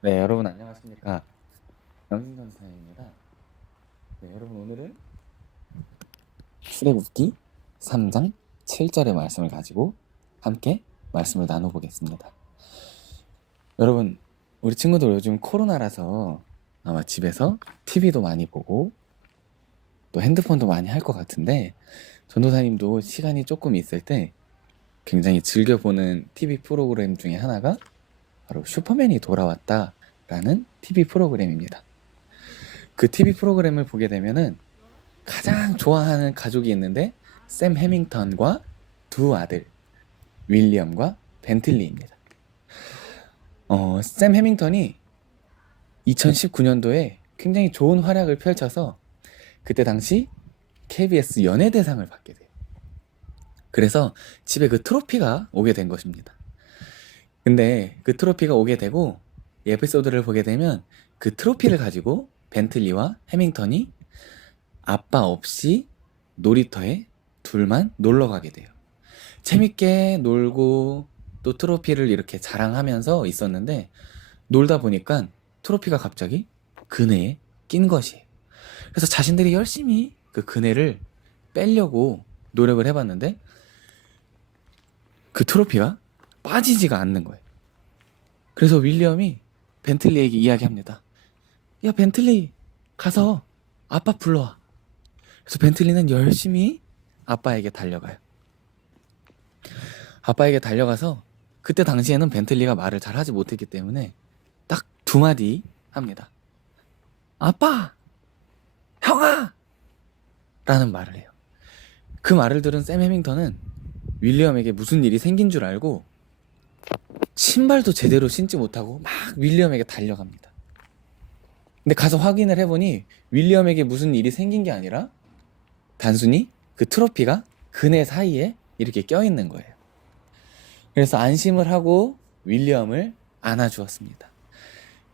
네, 여러분 안녕하십니까? 영신전사입니다. 네, 여러분 오늘은 출애굽기 3장 7절의 말씀을 가지고 함께 말씀을 나눠보겠습니다. 여러분, 우리 친구들 요즘 코로나라서 아마 집에서 TV도 많이 보고 또 핸드폰도 많이 할 것 같은데 전도사님도 시간이 조금 있을 때 굉장히 즐겨보는 TV 프로그램 중에 하나가 바로 슈퍼맨이 돌아왔다라는 TV 프로그램입니다. 그 TV 프로그램을 보게 되면은 가장 좋아하는 가족이 있는데 샘 해밍턴과 두 아들 윌리엄과 벤틀리입니다. 샘 해밍턴이 2019년도에 굉장히 좋은 활약을 펼쳐서 그때 당시 KBS 연예대상을 받게 돼요. 그래서 집에 그 트로피가 오게 된 것입니다. 근데 그 트로피가 오게 되고 이 에피소드를 보게 되면 그 트로피를 가지고 벤틀리와 해밍턴이 아빠 없이 놀이터에 둘만 놀러 가게 돼요. 재밌게 놀고 또 트로피를 이렇게 자랑하면서 있었는데 놀다 보니까 트로피가 갑자기 그네에 낀 것이에요. 그래서 자신들이 열심히 그 그네를 빼려고 노력을 해봤는데 그 트로피가 빠지지가 않는 거예요. 그래서 윌리엄이 벤틀리에게 이야기합니다. 야, 벤틀리, 가서 아빠 불러와. 그래서 벤틀리는 열심히 아빠에게 달려가요. 아빠에게 달려가서 그때 당시에는 벤틀리가 말을 잘 하지 못했기 때문에 딱 두 마디 합니다. 아빠! 형아! 라는 말을 해요. 그 말을 들은 샘 해밍턴은 윌리엄에게 무슨 일이 생긴 줄 알고 신발도 제대로 신지 못하고 막 윌리엄에게 달려갑니다. 근데 가서 확인을 해보니 윌리엄에게 무슨 일이 생긴 게 아니라 단순히 그 트로피가 그네 사이에 이렇게 껴있는 거예요. 그래서 안심을 하고 윌리엄을 안아주었습니다.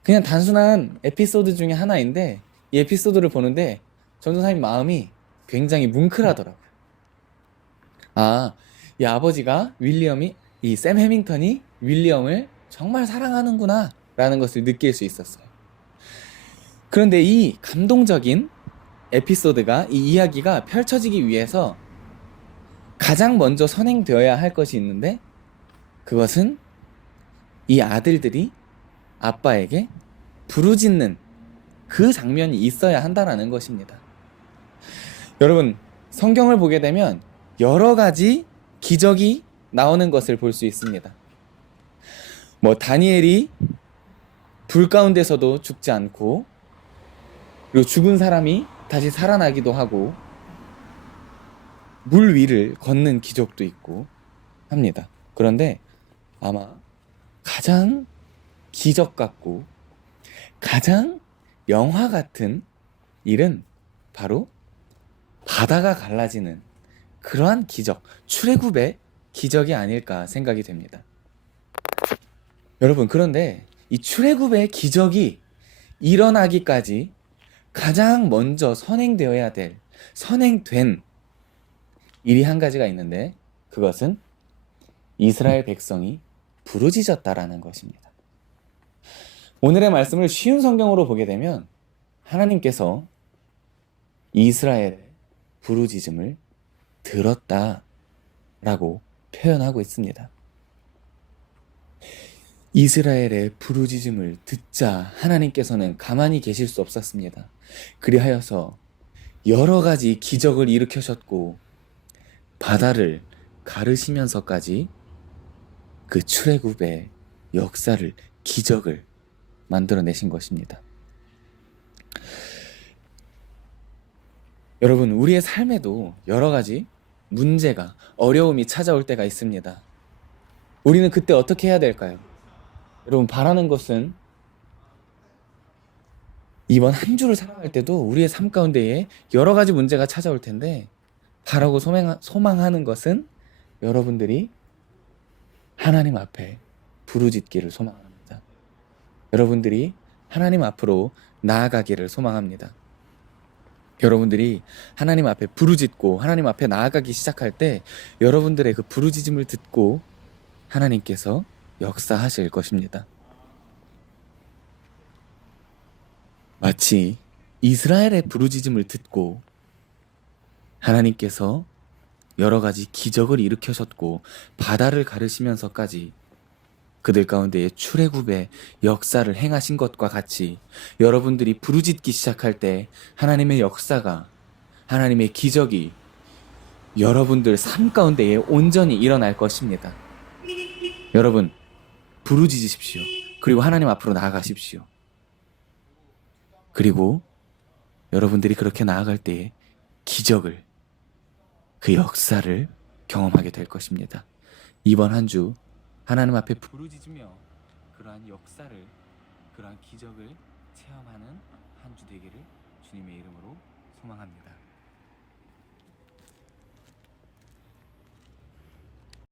그냥 단순한 에피소드 중에 하나인데 이 에피소드를 보는데 전도사님 마음이 굉장히 뭉클하더라고요. 아, 이 아버지가 이 샘 해밍턴이 윌리엄을 정말 사랑하는구나 라는 것을 느낄 수 있었어요. 그런데 이 감동적인 에피소드가, 이 이야기가 펼쳐지기 위해서 가장 먼저 선행되어야 할 것이 있는데 그것은 이 아들들이 아빠에게 부르짖는 그 장면이 있어야 한다라는 것입니다. 여러분, 성경을 보게 되면 여러 가지 기적이 나오는 것을 볼 수 있습니다. 다니엘이 불 가운데서도 죽지 않고, 그리고 죽은 사람이 다시 살아나기도 하고, 물 위를 걷는 기적도 있고 합니다. 그런데 아마 가장 기적 같고 가장 영화 같은 일은 바로 바다가 갈라지는 그러한 기적, 출애굽의 기적이 아닐까 생각이 됩니다. 여러분, 그런데 이 출애굽의 기적이 일어나기까지 가장 먼저 선행된 일이 한 가지가 있는데 그것은 이스라엘 백성이 부르짖었다라는 것입니다. 오늘의 말씀을 쉬운 성경으로 보게 되면 하나님께서 이스라엘의 부르짖음을 들었다라고 표현하고 있습니다. 이스라엘의 부르짖음을 듣자 하나님께서는 가만히 계실 수 없었습니다. 그리하여서 여러 가지 기적을 일으키셨고 바다를 가르시면서까지 그 출애굽의 역사를, 기적을 만들어내신 것입니다. 여러분, 우리의 삶에도 여러 가지 문제가, 어려움이 찾아올 때가 있습니다. 우리는 그때 어떻게 해야 될까요? 여러분, 바라는 것은 이번 한 주를 살아갈 때도 우리의 삶 가운데에 여러 가지 문제가 찾아올 텐데 바라고 소망하는 것은 여러분들이 하나님 앞에 부르짖기를 소망합니다. 여러분들이 하나님 앞으로 나아가기를 소망합니다. 여러분들이 하나님 앞에 부르짖고 하나님 앞에 나아가기 시작할 때 여러분들의 그 부르짖음을 듣고 하나님께서 역사하실 것입니다. 마치 이스라엘의 부르짖음을 듣고 하나님께서 여러 가지 기적을 일으켜셨고 바다를 가르시면서까지 그들 가운데에 출애굽의 역사를 행하신 것과 같이 여러분들이 부르짖기 시작할 때 하나님의 역사가, 하나님의 기적이 여러분들 삶 가운데에 온전히 일어날 것입니다. 여러분, 부르짖으십시오. 그리고 하나님 앞으로 나아가십시오. 그리고 여러분들이 그렇게 나아갈 때에 기적을, 그 역사를 경험하게 될 것입니다. 이번 한 주 하나님 앞에 부르짖으며 그러한 역사를, 그러한 기적을 체험하는 한 주 되기를 주님의 이름으로 소망합니다.